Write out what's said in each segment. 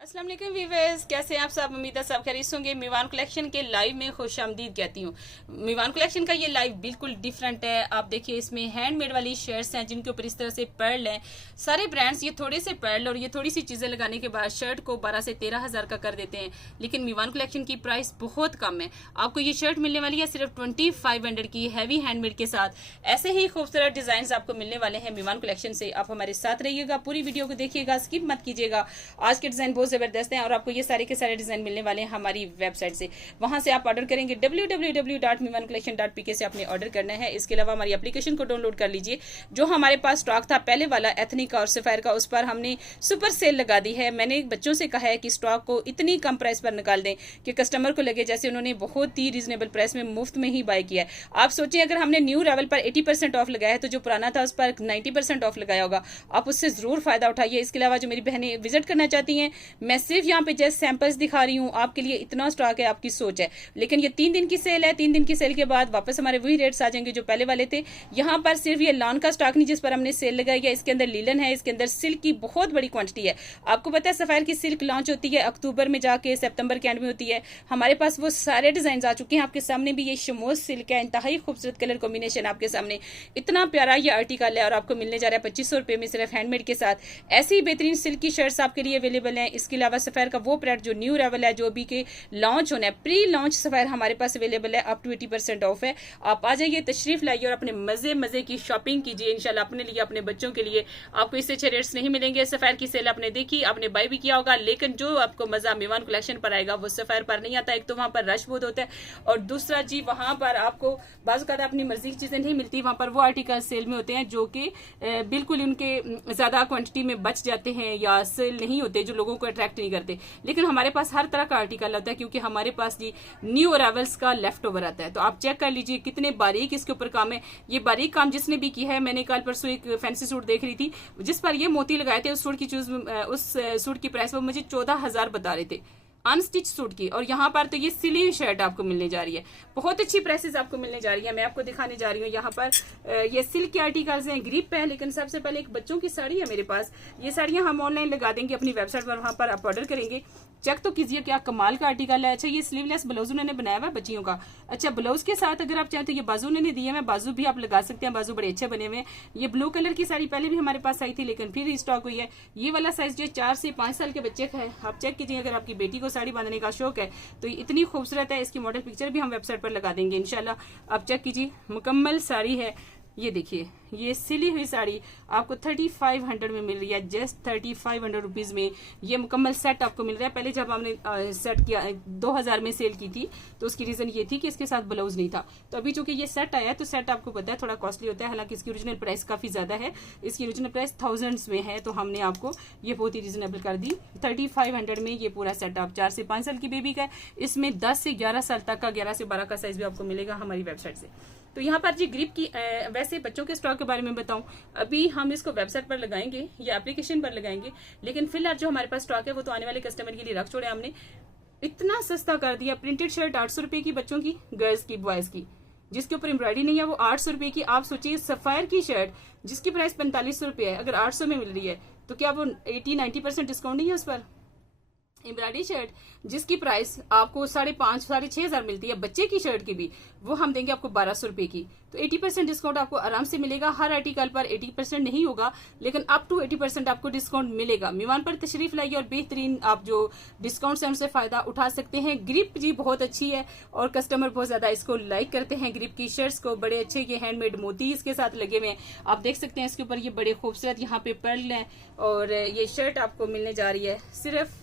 अस्सलाम वालेकुम व्यूअर्स, कैसे हैं आप सब। उम्मीद है सब खैरियत होंगे। मीवान कलेक्शन के लाइव में खुशामदीद कहती हूँ। मीवान कलेक्शन का ये लाइव बिल्कुल डिफरेंट है। आप देखिए, इसमें हैंडमेड वाली शर्ट्स हैं जिनके ऊपर इस तरह से पर्ल हैं। सारे ब्रांड्स ये थोड़े से पर्ल और ये थोड़ी सी चीजें लगाने के बाद शर्ट को 12 से 13 हज़ार का कर देते हैं, लेकिन मीवान कलेक्शन की प्राइस बहुत कम है। आपको ये शर्ट मिलने वाली है सिर्फ 2500 की, हैवी हैंडमेड के साथ। ऐसे ही खूबसूरत डिजाइन आपको मिलने वाले हैं मीवान कलेक्शन से। आप हमारे साथ रहिएगा, पूरी वीडियो को देखिएगा, स्किप मत कीजिएगा। आज के डिजाइन बहुत जबरदस्त हैं और आपको ये सारे के सारे डिजाइन मिलने वाले हैं हमारी वेबसाइट से। वहां से आप ऑर्डर करेंगे www.mivancollection.pk से आपने ऑर्डर करना है। इसके अलावा हमारी एप्लीकेशन को डाउनलोड कर लीजिए। जो हमारे पास स्टॉक था पहले वाला एथनिक और सफायर का, उस पर हमने सुपर सेल लगा दी है। मैंने बच्चों से कहा है कि स्टॉक को इतनी कम प्राइस पर निकाल दें कि कस्टमर को लगे जैसे उन्होंने बहुत ही रीजनेबल प्राइस में मुफ्त में ही बाय किया है। आप सोचें, अगर हमने न्यू लेवल पर 80% ऑफ लगाया है तो जो पुराना था उस पर 90% ऑफ लगाया होगा। आप उससे जरूर फायदा उठाइए। इसके अलावा जो मेरी बहनें विजिट करना चाहती हैं, मैं सिर्फ यहाँ पे जस्ट सैंपल्स दिखा रही हूँ आपके लिए। इतना स्टॉक है, आपकी सोच है, लेकिन ये 3 दिन की सेल है। 3 दिन की सेल के बाद वापस हमारे वही रेट्स आ जाएंगे जो पहले वाले थे। यहाँ पर सिर्फ ये लॉन का स्टॉक नहीं जिस पर हमने सेल लगाई है, इसके अंदर लीलन है, इसके अंदर सिल्क की बहुत बड़ी क्वांटिटी है। आपको पता है सफायर की सिल्क लॉन्च होती है अक्टूबर में, जाके सितंबर के एंड में होती है। हमारे पास वो सारे डिजाइन आ चुके हैं। आपके सामने भी ये शमोज सिल्क है, इंतहाई खूबसूरत कलर कॉम्बिनेशन आपके सामने। इतना प्यारा ये आर्टिकल है और आपको मिलने जा रहा है 2500 रुपए में, सिर्फ हैंडमेड के साथ। ऐसी ही बेहतरीन सिल्क की शर्ट्स आपके लिए अवेलेबल है। इसके अलावा सफायर का वो प्रोडक्ट जो न्यू रेवल है, जो अभी के लॉन्च होना है, प्री लॉन्च सफायर हमारे पास अवेलेबल है, अप टू 80% ऑफ है। आप आ जाइए, तशरीफ लाइए और अपने मजे की शॉपिंग कीजिए इंशाल्लाह, अपने लिए, अपने बच्चों के लिए। आपको इससे अच्छे रेट्स नहीं मिलेंगे। सफायर की सेल आपने देखी, आपने बाय भी किया होगा, लेकिन जो आपको मजा मीवान कलेक्शन पर आएगा वो सफायर पर नहीं आता। एक तो वहां पर रश बहुत होता है, और दूसरा जी वहां पर आपको बाज़ औक़ात अपनी मर्जी की चीजें नहीं मिलती। वहां पर वो आर्टिकल सेल में होते हैं जो कि बिल्कुल उनके ज्यादा क्वांटिटी में बच जाते हैं या सेल नहीं होते, जो लोगों को अट्रैक्ट नहीं करते। लेकिन हमारे पास हर तरह का आर्टिकल होता है, क्योंकि हमारे पास जी न्यू अराइवल्स का लेफ्ट ओवर आता है। तो आप चेक कर लीजिए कितने बारीक इसके ऊपर काम है। ये बारीक काम जिसने भी की है, मैंने कल परसों एक फैंसी सूट देख रही थी जिस पर ये मोती लगाए थे। उस सूट की प्राइस वो मुझे 14,000 बता रहे थे, अनस्टिच सूट की। और यहाँ पर तो ये सिली हुई शर्ट आपको मिलने जा रही है, बहुत अच्छी प्राइसेस आपको मिलने जा रही है। मैं आपको दिखाने जा रही हूँ। यहाँ पर ये सिल्क के आर्टिकल्स हैं, ग्रिप है। लेकिन सबसे पहले एक बच्चों की साड़ी है मेरे पास। ये साड़ियाँ हम ऑनलाइन लगा देंगे अपनी वेबसाइट पर, वहां पर आप ऑर्डर करेंगे। चेक तो कीजिए क्या कमाल का आर्टिकल है। अच्छा, ये स्लीवलेस ब्लाउज उन्होंने बनाया हुआ है बच्चियों का। अच्छा, ब्लाउज के साथ अगर आप चाहें तो ये बाजू उन्होंने दिए हैं, बाजू भी आप लगा सकते हैं, बाजू बड़े अच्छे बने हुए हैं। ये ब्लू कलर की साड़ी पहले भी हमारे पास आई थी, लेकिन फिर स्टॉक हुई है। ये वाला साइज जो 4 से 5 साल के बच्चे का है। आप चेक कीजिए, अगर आपकी बेटी को साड़ी बांधने का शौक है तो ये इतनी खूबसूरत है। इसकी मॉडल पिक्चर भी हम वेबसाइट पर लगा देंगे इंशाल्लाह। आप चेक कीजिए, मुकम्मल साड़ी है। ये देखिए, ये सिली हुई साड़ी आपको 3500 में मिल रही है, जस्ट 3500 रुपीज में ये मुकम्मल सेट आपको मिल रहा है। पहले जब हमने सेट किया 2000 में सेल की थी तो उसकी रीजन ये थी कि इसके साथ ब्लाउज नहीं था। तो अभी चूंकि ये सेट आया है तो सेट आपको पता है थोड़ा कॉस्टली होता है, हालांकि इसकी ओरिजिनल प्राइस काफी ज्यादा है। इसकी ओरिजिनल प्राइस थाउजेंड्स में है, तो हमने आपको ये बहुत ही रीजनेबल कर दी। 3500 में ये पूरा सेट आप 4 से 5 साल की बेबी का है। इसमें 10 से 11 साल तक का, 11 से 12 का साइज भी आपको मिलेगा हमारी वेबसाइट से। तो यहाँ पर जी ग्रिप की वैसे बच्चों के स्टॉक के बारे में बताऊं, अभी हम इसको वेबसाइट पर लगाएंगे या एप्लीकेशन पर लगाएंगे, लेकिन फिलहाल जो हमारे पास स्टॉक है वो तो आने वाले कस्टमर के लिए रख छोड़े हमने। इतना सस्ता कर दिया। प्रिंटेड शर्ट 800 रुपए की, बच्चों की, गर्ल्स की, बॉयज की, जिसके ऊपर एम्ब्रॉयडरी नहीं है, वो 800 रुपए की। आप सोचिए, सफायर की शर्ट जिसकी प्राइस 4500 रुपए है, अगर 800 में मिल रही है तो क्या वो 80-90% डिस्काउंट नहीं है उस पर। एम्ब्रॉयडरी शर्ट जिसकी प्राइस आपको 5,500 6,500 मिलती है, बच्चे की शर्ट की भी, वो हम देंगे आपको 1200 रुपए की। तो 80% डिस्काउंट आपको आराम से मिलेगा। हर आर्टिकल पर 80% नहीं होगा, लेकिन अप टू 80% आपको डिस्काउंट मिलेगा। मीवान पर तशरीफ लाइए और बेहतरीन आप जो डिस्काउंट है उनसे फायदा उठा सकते हैं। ग्रिप जी बहुत अच्छी है और कस्टमर बहुत ज्यादा इसको लाइक करते हैं। ग्रिप की शर्ट्स को बड़े अच्छे ये हैंडमेड मोती इसके साथ लगे हुए हैं। आप देख सकते हैं इसके ऊपर ये बड़े खूबसूरत यहाँ पे पर्ल है। और ये शर्ट आपको मिलने जा रही है सिर्फ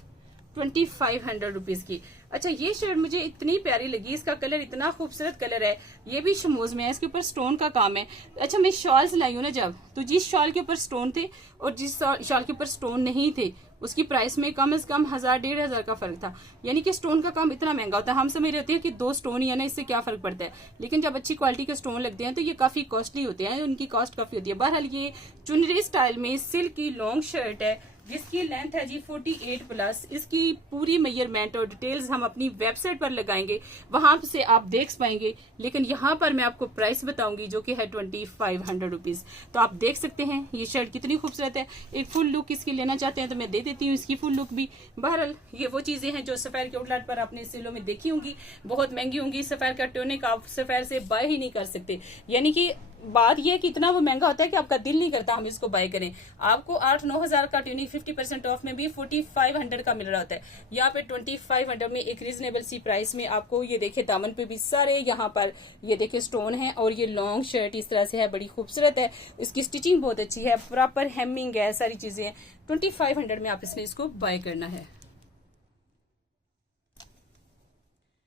2500 रुपीज की। अच्छा, ये शर्ट मुझे इतनी प्यारी लगी, इसका कलर इतना खूबसूरत कलर है। ये भी शमोज में है, इसके ऊपर स्टोन का काम है। अच्छा, मैं शॉल्स लाई हूँ ना जब, तो जिस शॉल के ऊपर स्टोन थे और जिस शॉल के ऊपर स्टोन नहीं थे उसकी प्राइस में कम से कम 1000-1500 का फर्क था। यानी कि स्टोन का काम इतना महंगा होता है। हम समझ रहे हैं कि 2 स्टोन ही है ना, इससे क्या फर्क पड़ता है, लेकिन जब अच्छी क्वालिटी के स्टोन लगते हैं तो ये काफी कॉस्टली होते हैं, उनकी कॉस्ट काफी होती है। बहरहाल ये चुनरी स्टाइल में सिल्क की लॉन्ग शर्ट है जिसकी लेंथ है जी 48 प्लस। इसकी पूरी मेजरमेंट और डिटेल्स हम अपनी वेबसाइट पर लगाएंगे, वहां से आप देख पाएंगे। लेकिन यहाँ पर मैं आपको प्राइस बताऊंगी जो कि है 2500 रुपीज। तो आप देख सकते हैं ये शर्ट कितनी खूबसूरत है। एक फुल लुक इसकी लेना चाहते हैं तो मैं दे देती हूँ इसकी फुल लुक भी। बहरहाल ये वो चीजें हैं जो सफेर के आउटलेट पर आपने सेलों में देखी होंगी, बहुत महंगी होंगी। सफेर का टोनिक आप सफेर से बाय ही नहीं कर सकते, यानी कि बात यह है कि इतना वो महंगा होता है कि आपका दिल नहीं करता हम इसको बाय करें। आपको 8-9 हजार का ट्यूनिक 50% ऑफ में भी 4500 का मिल रहा होता है। यहाँ पे 2500 में एक रीजनेबल सी प्राइस में आपको ये देखे दामन पे भी सारे यहाँ पर ये देखे स्टोन है, और ये लॉन्ग शर्ट इस तरह से है, बड़ी खूबसूरत है। इसकी स्टिचिंग बहुत अच्छी है, प्रॉपर हेमिंग है, सारी चीजें हैं। 2500 में आप इसने इसको बाय करना है।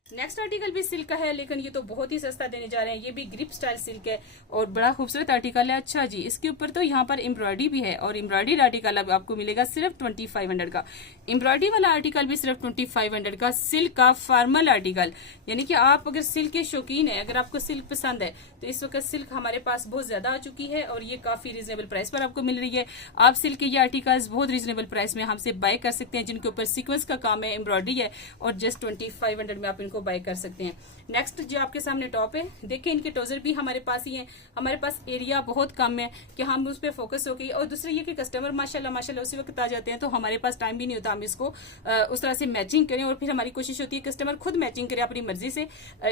नेक्स्ट आर्टिकल भी सिल्क का है, लेकिन ये तो बहुत ही सस्ता देने जा रहे हैं। ये भी ग्रिप स्टाइल सिल्क है और बड़ा खूबसूरत आर्टिकल है। अच्छा जी, इसके ऊपर तो यहाँ पर एम्ब्रॉयडरी भी है, और एम्ब्रॉयडरी आर्टिकल अब आपको मिलेगा सिर्फ 2500 का। एम्ब्रॉयडरी वाला आर्टिकल भी सिर्फ 2500 का। सिल्क का फॉर्मल आर्टिकल, यानी कि आप अगर सिल्क के शौकीन है, अगर आपको सिल्क पसंद है तो इस वक्त सिल्क हमारे पास बहुत ज्यादा आ चुकी है और ये काफी रीजनेबल प्राइस पर आपको मिल रही है। आप सिल्क के ये आर्टिकल्स बहुत रीजनेबल प्राइस में हमसे बाय कर सकते हैं, जिनके ऊपर सीक्वेंस का काम है, एम्ब्रॉयडरी है, और जस्ट 2500 में आप इनको बाय कर सकते हैं। नेक्स्ट जो आपके सामने टॉप है, देखिए इनके ट्राउजर भी हमारे पास ही हैं। हमारे पास एरिया बहुत कम है कि हम उस पर फोकस हो गई, और दूसरा ये कि कस्टमर माशाल्लाह उसी वक्त आ जाते हैं, तो हमारे पास टाइम भी नहीं होता हम इसको उस तरह से मैचिंग करें। और फिर हमारी कोशिश होती है कस्टमर खुद मैचिंग करे अपनी मर्जी से।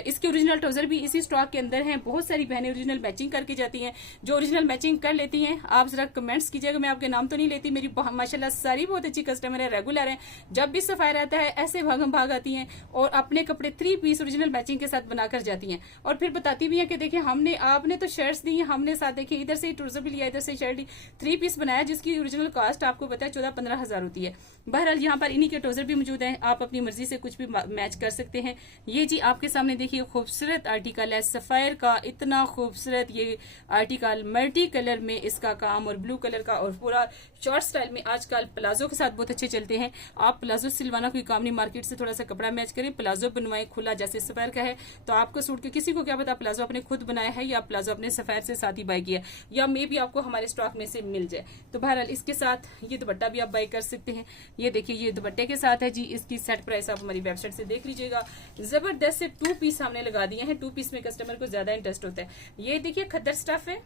इसके ओरिजिनल ट्राउजर भी इसी स्टॉक के अंदर हैं। बहुत सारी बहनें ओरिजिनल मैचिंग करके जाती हैं। जो ओरिजिनल मैचिंग कर लेती हैं आप जरा कमेंट्स कीजिएगा, मैं आपके नाम तो नहीं लेती, मेरी माशाल्लाह सारी बहुत अच्छी कस्टमर है, रेगुलर है। जब भी सफाई रहता है ऐसे भाग आती हैं और अपने कपड़े 3 पीस ओरिजिनल मैचिंग के साथ बनाकर जाती हैं, और फिर बताती भी हैं कि देखिए हमने आपने तो शर्ट्स दी, हमने साथ देखिए इधर से ट्राउजर भी लिया, इधर से शर्ट ली, 3 पीस बनाया, जिसकी ओरिजिनल कॉस्ट आपको पता है 14-15 हजार होती है। बहरहाल यहाँ पर इन्हीं के ट्राउजर भी मौजूद हैं, आप अपनी मर्जी से कुछ भी मैच कर सकते हैं। ये जी आपके सामने देखिए खूबसूरत आर्टिकल है सफायर का, इतना खूबसूरत ये आर्टिकल, मल्टी कलर में इसका काम, और ब्लू कलर का, और पूरा शॉर्ट स्टाइल में। आजकल प्लाजो के साथ बहुत अच्छे चलते हैं। आप प्लाजो सिलवाना कोई काम नहीं, मार्केट से थोड़ा सा कपड़ा मैच करें, प्लाजो बनवाएं खुला, जैसे सफायर का है तो आपको सूट के, किसी को क्या पता प्लाजो आपने खुद बनाया है या प्लाजो अपने सफायर से साथ ही बाय किया, या मे भी आपको हमारे स्टॉक में से मिल जाए। तो बहरहाल इसके साथ ये दुपट्टा भी आप बाय कर सकते हैं। ये देखिए ये दुपट्टे के साथ है जी। इसकी सेट प्राइस आप हमारी वेबसाइट से देख लीजिएगा। जबरदस्त से 2 पीस हमने लगा दिए हैं। 2 पीस में कस्टमर को ज्यादा इंटरेस्ट होता है। ये देखिए खद्दर स्टफ है,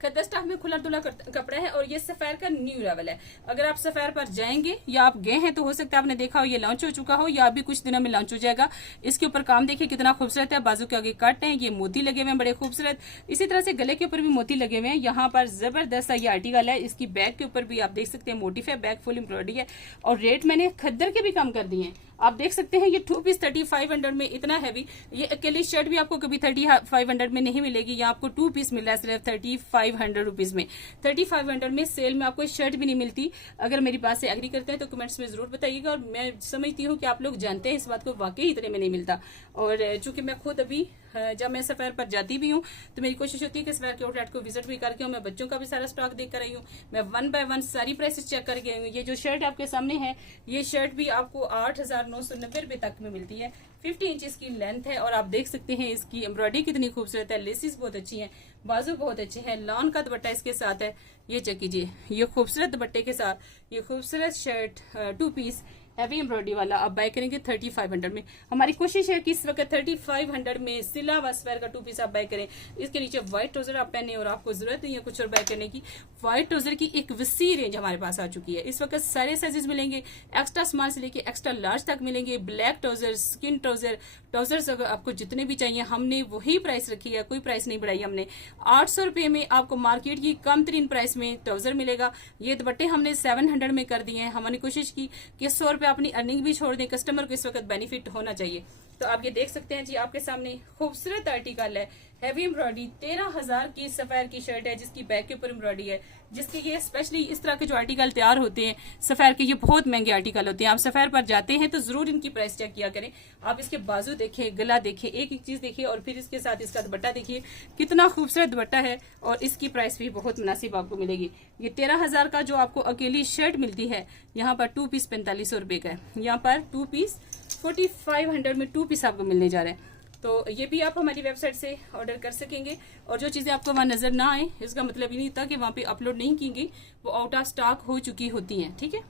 खद्दर स्टफ में खुला दुला कपड़ा है, और ये सफेयर का न्यू लेवल है। अगर आप सफेयर पर जाएंगे या आप गए हैं तो हो सकता है आपने देखा हो ये लॉन्च हो चुका हो, या अभी कुछ दिनों में लॉन्च हो जाएगा। इसके ऊपर काम देखिए कितना खूबसूरत है, बाजू के आगे कट है, ये मोती लगे हुए हैं बड़े खूबसूरत। इसी तरह से गले के ऊपर भी मोती लगे हुए हैं। यहाँ पर जबरदस्त ये आर्टिकल है। इसकी बैक के ऊपर भी आप देख सकते हैं मोटिफ है, बैक फुल एम्ब्रॉयडरी है, और रेट मैंने खद्दर के भी कम कर दिए हैं। आप देख सकते हैं ये 2 पीस 3500 में, इतना हैवी। ये अकेली शर्ट भी आपको कभी 3500 में नहीं मिलेगी, ये आपको 2 पीस मिल रहा है सिर्फ 3500 रुपीज में। 3500 में सेल में आपको शर्ट भी नहीं मिलती। अगर मेरी बात से एग्री करते हैं तो कमेंट्स में जरूर बताइएगा, और मैं समझती हूँ कि आप लोग जानते हैं इस बात को, वाकई इतने में नहीं मिलता। और चूंकि मैं खुद अभी जब मैं सफायर पर जाती भी हूँ तो मेरी कोशिश होती है कि सफायर के आउटलेट को विजिट भी करके हूँ। मैं बच्चों का भी सारा स्टॉक देख कर आई हूँ, मैं 1 बाय 1 सारी प्राइसेस चेक करके आई हूँ। ये जो शर्ट आपके सामने है, ये शर्ट भी आपको 8,990 रुपए तक में मिलती है। 50 इंच की लेंथ है, और आप देख सकते हैं इसकी एम्ब्रॉयडरी कितनी खूबसूरत है, लेसिस बहुत अच्छी है, बाजू बहुत अच्छे हैं, लॉन का दुपट्टा इसके साथ है। ये चेक कीजिए, ये खूबसूरत दुपट्टे के साथ ये खूबसूरत शर्ट 2 पीस हैवी एम्ब्रॉयडरी वाला आप बाय करेंगे 3500 में। हमारी कोशिश है कि इस वक्त 3500 में सिला व स्वेयर का 2 पीस आप बाय करें। इसके नीचे व्हाइट ट्राउजर आप पहने, और आपको जरूरत नहीं है कुछ और बाय करने की। व्हाइट ट्राउजर की एक वसी रेंज हमारे पास आ चुकी है। इस वक्त सारे साइजेस मिलेंगे, एक्स्ट्रा स्मॉल से लेके एक्स्ट्रा लार्ज तक मिलेंगे। Black trouser, skin trouser, trousers अगर आपको जितने भी चाहिए, हमने वही प्राइस रखी है, कोई प्राइस नहीं बढ़ाई हमने। 800 रुपए में आपको मार्केट की कम तरीन प्राइस में ट्राउजर मिलेगा। ये दुपट्टे हमने 700 में कर दिए हैं। हमने कोशिश की कि 100 रुपए अपनी अर्निंग भी छोड़ दें, कस्टमर को इस वक्त बेनिफिट होना चाहिए। तो आप ये देख सकते हैं जी, आपके सामने खूबसूरत आर्टिकल है, हैवी एम्ब्रॉयडरी, 13,000 की सफेयर की शर्ट है, जिसकी बैक के ऊपर एम्ब्रॉयडरी है, जिसके ये स्पेशली इस तरह के जो आर्टिकल तैयार होते हैं सफेयर के, ये बहुत महंगे आर्टिकल होते हैं। आप सफेयर पर जाते हैं तो जरूर इनकी प्राइस चेक किया करें। आप इसके बाजू देखें, गला देखें, एक एक चीज देखिए, और फिर इसके साथ इसका दुपट्टा देखिए, कितना खूबसूरत दुपट्टा है, और इसकी प्राइस भी बहुत मुनासिब आपको मिलेगी। ये 13,000 का जो आपको अकेली शर्ट मिलती है, यहाँ पर 2 पीस 4500 रुपए का है, यहाँ पर 2 पीस 4500 में 2 पीस आपको मिलने जा रहे हैं। तो ये भी आप हमारी वेबसाइट से ऑर्डर कर सकेंगे। और जो चीज़ें आपको वहाँ नज़र ना आए, इसका मतलब ये नहीं था कि वहाँ पे अपलोड नहीं की गई, वो आउट ऑफ स्टॉक हो चुकी होती हैं। ठीक है,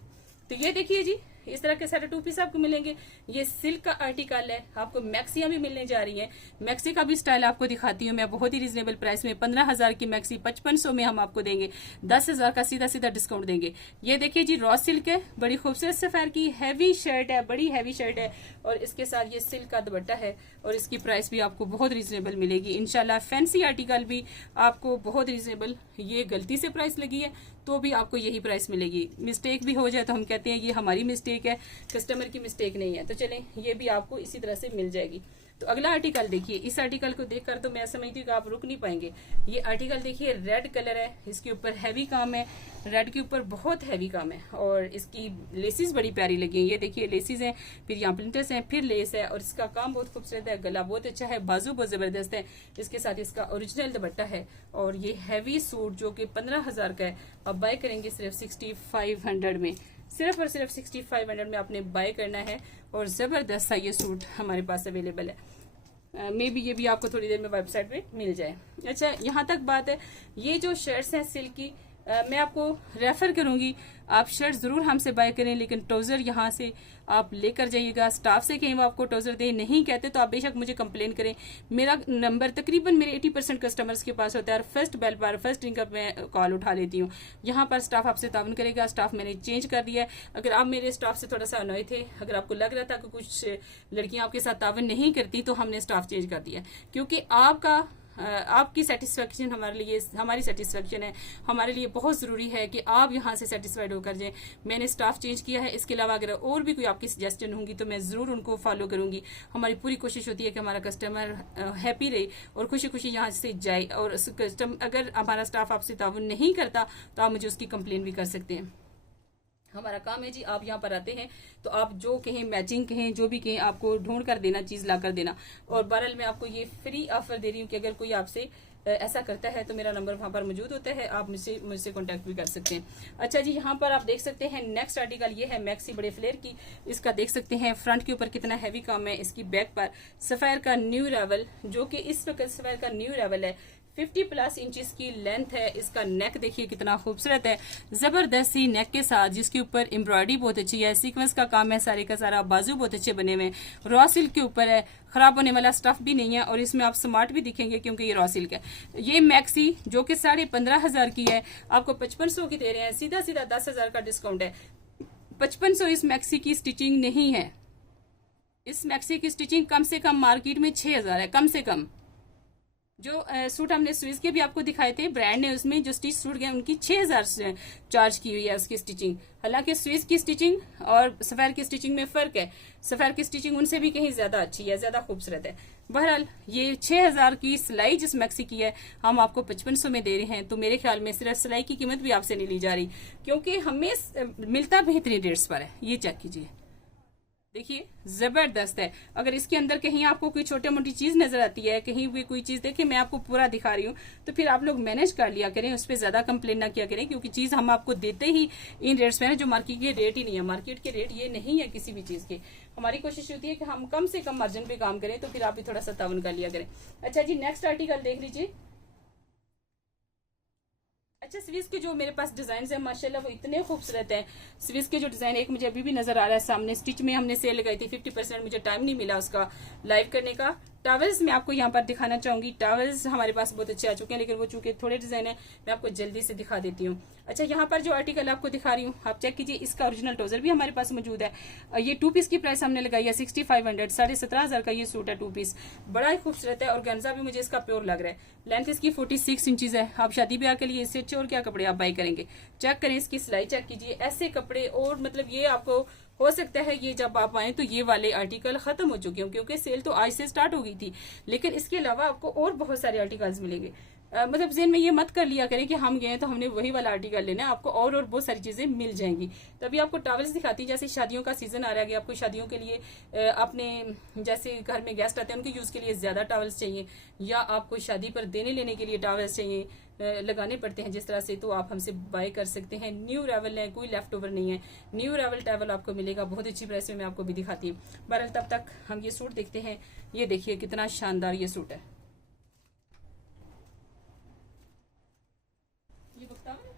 तो ये देखिए जी, इस तरह के सारे 2 पीस आपको मिलेंगे। ये सिल्क का आर्टिकल है, आपको मैक्सियां भी मिलने जा रही है। मैक्सी का भी स्टाइल आपको दिखाती हूँ मैं बहुत ही रिजनेबल प्राइस में। 15,000 की मैक्सी 5500 में हम आपको देंगे, 10,000 का सीधा सीधा डिस्काउंट देंगे। ये देखिए जी, रॉ सिल्क है, बड़ी खूबसूरत सफायर की हैवी शर्ट है, बड़ी हैवी शर्ट है, और इसके साथ ये सिल्क का दुपट्टा है, और इसकी प्राइस भी आपको बहुत रिजनेबल मिलेगी इंशाल्लाह। फैंसी आर्टिकल भी आपको बहुत रिजनेबल, ये गलती से प्राइस लगी है तो भी आपको यही प्राइस मिलेगी। मिस्टेक भी हो जाए तो हम कहते हैं ये हमारी मिस्टेक है, कस्टमर की मिस्टेक नहीं है। तो चलें, ये भी आपको इसी तरह से मिल जाएगी। तो अगला आर्टिकल देखिए, इस आर्टिकल को देखकर तो मैं समझती हूँ कि आप रुक नहीं पाएंगे। ये आर्टिकल देखिए, रेड कलर है, इसके ऊपर हैवी काम है, रेड के ऊपर बहुत हैवी काम है, और इसकी लेसेस बड़ी प्यारी लगी है। ये देखिए लेसेस हैं, फिर यहाँ प्रिंटर्स हैं, फिर लेस है, और इसका काम बहुत खूबसूरत है, गला बहुत अच्छा है, बाजू बहुत जबरदस्त है। इसके साथ इसका ओरिजिनल दुपट्टा है, और ये हैवी सूट जो कि 15,000 का है, आप बाय करेंगे सिर्फ 6500 में, सिर्फ और सिर्फ 6500 में आपने बाय करना है। और जबरदस्त सा ये सूट हमारे पास अवेलेबल है। मे बी ये भी आपको थोड़ी देर में वेबसाइट पे मिल जाए। अच्छा, यहाँ तक बात है, ये जो शर्ट्स हैं सिल्क की, मैं आपको रेफर करूंगी, आप शर्ट जरूर हमसे बाय करें, लेकिन ट्राउजर यहाँ से आप लेकर जाइएगा। स्टाफ से कहीं वो आपको ट्राउजर दे, नहीं कहते तो आप बेशक मुझे कंप्लेन करें। मेरा नंबर तकरीबन मेरे 80% कस्टमर्स के पास होता है, और फर्स्ट बेल पर फर्स्ट रिंग पर मैं कॉल उठा लेती हूँ। यहाँ पर स्टाफ आपसे तावन करेगा। स्टाफ मैंने चेंज कर दिया है। अगर आप मेरे स्टाफ से थोड़ा सा अनॉय थे, अगर आपको लग रहा था कि कुछ लड़कियां आपके साथ तावन नहीं करती, तो हमने स्टाफ चेंज कर दिया, क्योंकि आपकी सेटिस्फेक्शन हमारे लिए, हमारी सेटिस्फेक्शन है, हमारे लिए बहुत ज़रूरी है कि आप यहाँ से सेटिस्फाइड होकर जाएं। मैंने स्टाफ चेंज किया है। इसके अलावा अगर और भी कोई आपकी सजेशन होंगी तो मैं ज़रूर उनको फॉलो करूंगी। हमारी पूरी कोशिश होती है कि हमारा कस्टमर हैप्पी रहे और खुशी खुशी यहाँ से जाए। और अगर हमारा स्टाफ आपसे ताउन नहीं करता तो आप मुझे उसकी कंप्लेन भी कर सकते हैं। हमारा काम है जी, आप यहाँ पर आते हैं तो आप जो कहें, मैचिंग कहें, जो भी कहें, आपको ढूंढ कर देना, चीज ला कर देना। और बहरहाल मैं आपको ये फ्री ऑफर दे रही हूँ कि अगर कोई आपसे ऐसा करता है तो मेरा नंबर वहां पर मौजूद होता है, आप मुझसे कांटेक्ट भी कर सकते हैं। अच्छा जी, यहाँ पर आप देख सकते हैं नेक्स्ट आर्टिकल ये है मैक्सी बड़े फ्लेयर की। इसका देख सकते हैं फ्रंट के ऊपर कितना हैवी काम है। इसकी बैक पर सफायर का न्यू रेवल, जो कि इस वक्त सफायर का न्यू रेवल है, 50+ इंचेस की लेंथ है। इसका नेक देखिए कितना खूबसूरत है, जबरदस्त सी नेक के साथ, जिसके ऊपर एम्ब्रॉयडरी बहुत अच्छी है, सीक्वेंस का काम है सारे का सारा, बाजू बहुत अच्छे बने हुए, रॉ सिल्क के ऊपर है, खराब होने वाला स्टफ भी नहीं है, और इसमें आप स्मार्ट भी दिखेंगे क्योंकि ये रॉ सिल्क है। ये मैक्सी जो कि 15,500 की है, आपको 5500 की दे रहे हैं, सीधा सीधा 10,000 का डिस्काउंट है। 5500 इस मैक्सी की स्टिचिंग नहीं है। इस मैक्सी की स्टिचिंग कम से कम मार्केट में 6,000 है, कम से कम। जो सूट हमने स्विस के भी आपको दिखाए थे, ब्रांड ने उसमें जो स्टिच सूट गए उनकी 6,000 चार्ज की हुई है उसकी स्टिचिंग। हालांकि स्विस की स्टिचिंग और सफायर की स्टिचिंग में फर्क है, सफायर की स्टिचिंग उनसे भी कहीं ज्यादा अच्छी है, ज्यादा खूबसूरत है। बहरहाल ये 6,000 की सिलाई जिस मैक्सी की है, हम आपको 5500 में दे रहे हैं। तो मेरे ख्याल में सिर्फ सिलाई की कीमत भी आपसे नहीं ली जा रही, क्योंकि हमें मिलता बेहतरीन रेट्स पर है। ये चेक कीजिए, देखिए जबरदस्त है। अगर इसके अंदर कहीं आपको कोई छोटी मोटी चीज नजर आती है, कहीं भी कोई चीज, देखिए मैं आपको पूरा दिखा रही हूँ, तो फिर आप लोग मैनेज कर लिया करें, उस पर ज्यादा कंप्लेन ना किया करें, क्योंकि चीज हम आपको देते ही इन रेट्स में है जो मार्केट के रेट ही नहीं है। मार्केट के रेट ये नहीं है किसी भी चीज के। हमारी कोशिश होती है कि हम कम से कम मार्जिन पे काम करें, तो फिर आप भी थोड़ा सा तावन कर लिया करें। अच्छा जी, नेक्स्ट आर्टिकल देख लीजिए। अच्छा, स्विस के जो मेरे पास डिजाइन है माशाल्लाह वो इतने खूबसूरत हैं। स्विस के जो डिजाइन, एक मुझे अभी भी नजर आ रहा है सामने, स्टिच में हमने सेल लगाई थी 50%, मुझे टाइम नहीं मिला उसका लाइव करने का। टॉवल्स मैं आपको यहाँ पर दिखाना चाहूंगी। टॉवल्स हमारे पास बहुत अच्छे आ चुके हैं, लेकिन वो चूंकि थोड़े डिजाइन है, मैं आपको जल्दी से दिखा देती हूँ। अच्छा, यहाँ पर जो आर्टिकल आपको दिखा रही हूँ, आप चेक कीजिए, इसका ओरिजिनल ट्राउजर भी हमारे पास मौजूद है। ये 2 पीस की प्राइस हमने लगाई है 6500, 17,500 का ये सूट है 2 पीस। बड़ा ही खूबसूरत है, और गेंजा भी मुझे इसका प्योर लग रहा है। लेंथ इसकी 46 इंचज है। आप शादी ब्याह के लिए इससे अच्छे और क्या कपड़े आप बाई करेंगे। चेक करें, इसकी सिलाई चेक कीजिए, ऐसे कपड़े, और मतलब ये आपको हो सकता है ये जब आप आए तो ये वाले आर्टिकल खत्म हो चुके हों, क्योंकि सेल तो आज से स्टार्ट हो गई थी, लेकिन इसके अलावा आपको और बहुत सारे आर्टिकल्स मिलेंगे। मतलब जेन में ये मत कर लिया करें कि हम गए तो हमने वही वाला आर्टिकल लेना है, आपको और बहुत सारी चीजें मिल जाएंगी। तभी आपको टॉवल्स दिखाती, जैसे शादियों का सीजन आ रहा है, आपको शादियों के लिए अपने जैसे घर में गेस्ट आते हैं उनके यूज के लिए ज्यादा टॉवल्स चाहिए, या आपको शादी पर देने लेने के लिए टॉवल्स चाहिए, लगाने पड़ते हैं जिस तरह से, तो आप हमसे बाय कर सकते हैं। न्यू अराइवल है, कोई लेफ्ट ओवर नहीं है, न्यू अराइवल टैवल आपको मिलेगा बहुत अच्छी प्राइस में, मैं आपको भी दिखाती हूँ। बहरहाल तब तक हम ये सूट देखते हैं। ये देखिए कितना शानदार ये सूट है। ये बख्तावर है।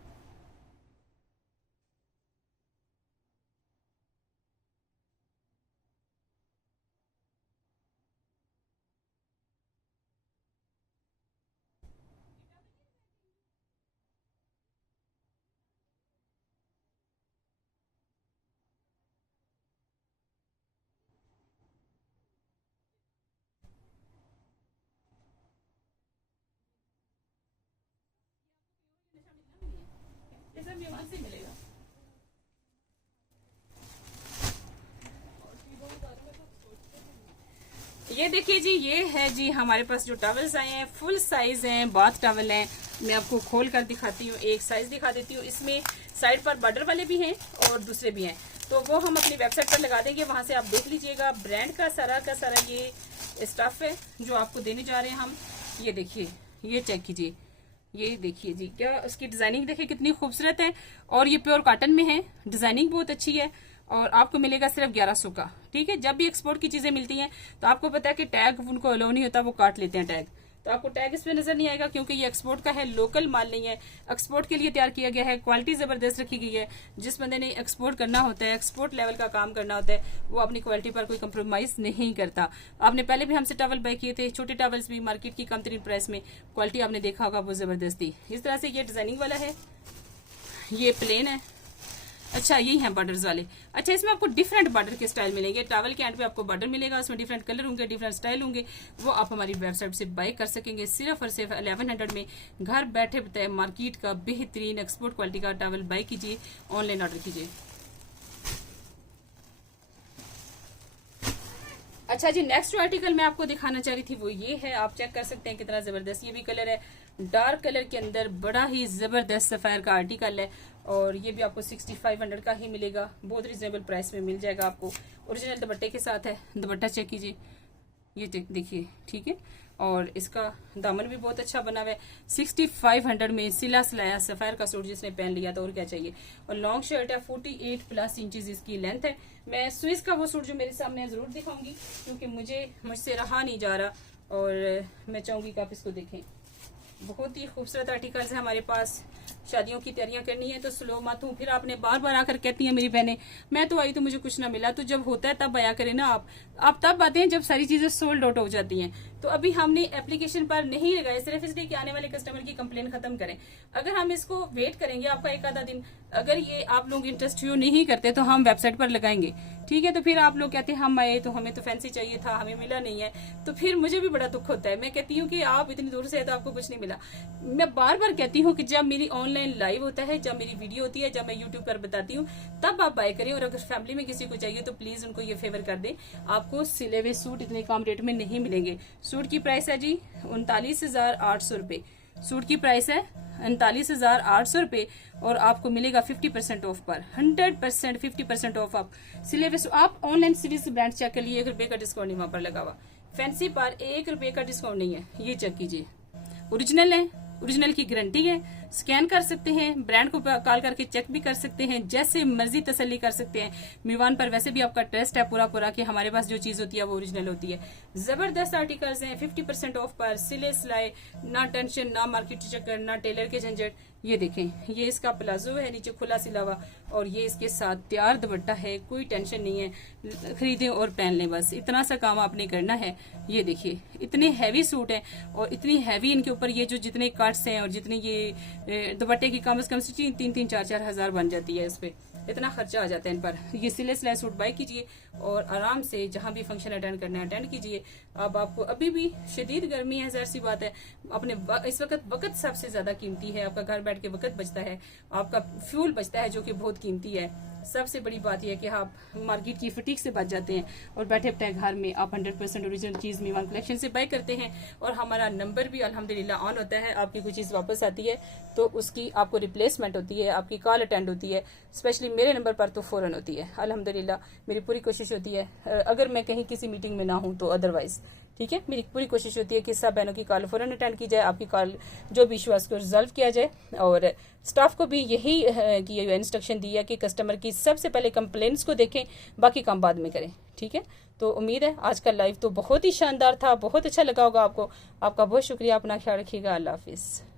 ये सब ये वहां से मिलेगा। ये देखिए जी, ये है जी हमारे पास जो टॉवल्स आए हैं, फुल साइज हैं, बाथ टॉवल हैं। मैं आपको खोल कर दिखाती हूँ, एक साइज दिखा देती हूँ। इसमें साइड पर बॉर्डर वाले भी हैं और दूसरे भी हैं, तो वो हम अपनी वेबसाइट पर लगा देंगे, वहां से आप देख लीजिएगा। ब्रांड का सारा ये स्टफ है जो आपको देने जा रहे हैं हम। ये देखिए, ये चेक कीजिए, ये देखिए जी, क्या उसकी डिजाइनिंग देखिए कितनी खूबसूरत है, और ये प्योर कॉटन में है, डिजाइनिंग बहुत अच्छी है, और आपको मिलेगा सिर्फ 1100 का। ठीक है, जब भी एक्सपोर्ट की चीजें मिलती हैं तो आपको पता है कि टैग उनको अलाउ नहीं होता, वो काट लेते हैं टैग, तो आपको टैग इस पे नजर नहीं आएगा क्योंकि ये एक्सपोर्ट का है, लोकल माल नहीं है, एक्सपोर्ट के लिए तैयार किया गया है। क्वालिटी जबरदस्त रखी गई है। जिस बंदे ने एक्सपोर्ट करना होता है, एक्सपोर्ट लेवल का काम करना होता है, वो अपनी क्वालिटी पर कोई कंप्रोमाइज नहीं करता। आपने पहले भी हमसे टॉवल बाय किए थे, छोटे टॉवल्स भी मार्केट की कम तरीन प्राइस में, क्वालिटी आपने देखा होगा वो जबरदस्त थी। इस तरह से ये डिजाइनिंग वाला है, ये प्लेन है। अच्छा, यही है बॉर्डर्स वाले। अच्छा, इसमें आपको डिफरेंट बॉर्डर के स्टाइल मिलेंगे। टॉवल के एंड पे आपको बॉर्डर मिलेगा, उसमें डिफरेंट कलर होंगे, डिफरेंट स्टाइल होंगे, वो आप हमारी वेबसाइट से बाय कर सकेंगे सिर्फ और सिर्फ 1100 में। घर बैठे बताए मार्केट का बेहतरीन एक्सपोर्ट क्वालिटी का टॉवल बाय कीजिए, ऑनलाइन ऑर्डर कीजिए। अच्छा जी, नेक्स्ट जो आर्टिकल मैं आपको दिखाना चाह रही थी वो ये है, आप चेक कर सकते हैं कितना जबरदस्त ये भी कलर है, डार्क कलर के अंदर बड़ा ही जबरदस्त सफायर का आर्टिकल है, और ये भी आपको 6500 का ही मिलेगा, बहुत रिजनेबल प्राइस में मिल जाएगा आपको। ओरिजिनल दुपट्टे के साथ है, दुपट्टा चेक कीजिए, ये देखिए, ठीक है, और इसका दामन भी बहुत अच्छा बना हुआ है। 6500 में सिला सिलाया सफायर का सूट जिसने पहन लिया तो और क्या चाहिए। और लॉन्ग शर्ट है, 48+ इंचेस इसकी लेंथ है। मैं स्विस का वो सूट जो मेरे सामने है जरूर दिखाऊंगी क्योंकि मुझसे रहा नहीं जा रहा, और मैं चाहूंगी कि आप इसको देखें। बहुत ही खूबसूरत आर्टिकल्स है हमारे पास। शादियों की तैयारियां करनी है तो स्लो मत हूँ, फिर आपने बार बार आकर कहती हैं मेरी बहनें मैं तो आई तो मुझे कुछ ना मिला, तो जब होता है तब आया करें ना आप तब आते हैं जब सारी चीजें सोल्ड आउट हो जाती हैं। तो अभी हमने एप्लीकेशन पर नहीं लगाए सिर्फ इसलिए कि आने वाले कस्टमर की कंप्लेन खत्म करें। अगर हम इसको वेट करेंगे आपका एक आधा दिन, अगर ये आप लोग इंटरेस्ट शो नहीं करते तो हम वेबसाइट पर लगाएंगे, ठीक है, तो फिर आप लोग कहते हैं हम आए तो हमें तो फैंसी चाहिए था, हमें मिला नहीं है, तो फिर मुझे भी बड़ा दुख होता है। मैं कहती हूँ कि आप इतनी दूर से है तो आपको कुछ नहीं मिला। मैं बार बार कहती हूँ कि जब मेरी ऑनलाइन लाइव होता है, जब मेरी वीडियो होती है, जब मैं यूट्यूब पर बताती हूँ तब आप बाय करें, और अगर फैमिली में किसी को चाहिए तो प्लीज उनको ये फेवर कर दें, आपको सिले हुए सूट इतने कम रेट में नहीं मिलेंगे। सूट की प्राइस है जी 39,800 रुपए, सूट की प्राइस है 39,800 रुपए, और आपको मिलेगा 50% ऑफ पर, 100% 50% ऑफ। आप सिले हुए आप ऑनलाइन सिविस ब्रांड चेक कर लिए, 1 रुपए का डिस्काउंट नहीं वहां पर लगा हुआ, फैंसी पर 1 रुपए का डिस्काउंट नहीं है, ये चेक कीजिए। ओरिजिनल है, ओरिजिनल की गारंटी है, स्कैन कर सकते हैं, ब्रांड को कॉल करके चेक भी कर सकते हैं, जैसे मर्जी तसल्ली कर सकते हैं। मीवान पर वैसे भी आपका ट्रस्ट है पूरा कि हमारे पास जो चीज होती है वो ओरिजिनल होती है। जबरदस्त आर्टिकल्स हैं 50% ऑफ पर, सिले सिलाए, ना टेंशन, ना मार्केट चक्कर, ना टेलर के झंझट। ये देखें, ये इसका प्लाजो है, नीचे खुला सिला हुआ, और ये इसके साथ तैयार दुपट्टा है, कोई टेंशन नहीं है, खरीदें और पहन लें, बस इतना सा काम आपने करना है। ये देखिए इतने हैवी सूट हैं, और इतनी हैवी इनके ऊपर ये जो जितने कट्स हैं और जितने ये दुपट्टे की कम से कम 3-4 हजार बन जाती है, इस पे इतना खर्चा आ जाता है इन पर। ये सिले सिलाए सूट बाय कीजिए और आराम से जहां भी फंक्शन अटेंड करना है अटेंड कीजिए। अब आपको अभी भी शदीद गर्मी है, जाहिर सी बात है, अपने इस वक्त सबसे ज्यादा कीमती है, आपका घर बैठ के वक्त बचता है, आपका फ्यूल बचता है जो कि बहुत कीमती है। सबसे बड़ी बात यह है कि आप मार्केट की फटीक से बच जाते हैं और बैठे बैठे घर में आप 100% ओरिजिनल चीज मीवान कलेक्शन से बाय करते हैं, और हमारा नंबर भी अल्हम्दुलिल्लाह ऑन होता है। आपकी कोई चीज वापस आती है तो उसकी आपको रिप्लेसमेंट होती है, आपकी कॉल अटेंड होती है, स्पेशली मेरे नंबर पर तो फौरन होती है। अल्हम्दुलिल्लाह मेरी पूरी कोशिश होती है, अगर मैं कहीं किसी मीटिंग में ना हूं तो अदरवाइज, ठीक है। मेरी पूरी कोशिश होती है कि सब बहनों की कॉल फ़ौरन अटेंड की जाए, आपकी कॉल जो भी इशू है उसको रिजॉल्व किया जाए। और स्टाफ को भी यही कि ये इंस्ट्रक्शन दी है कि कस्टमर की सबसे पहले कंप्लेंट्स को देखें, बाकी काम बाद में करें। ठीक है, तो उम्मीद है आज का लाइव तो बहुत ही शानदार था, बहुत अच्छा लगा होगा आपको। आपका बहुत शुक्रिया, अपना ख्याल रखिएगा। अल्लाह हाफिज़।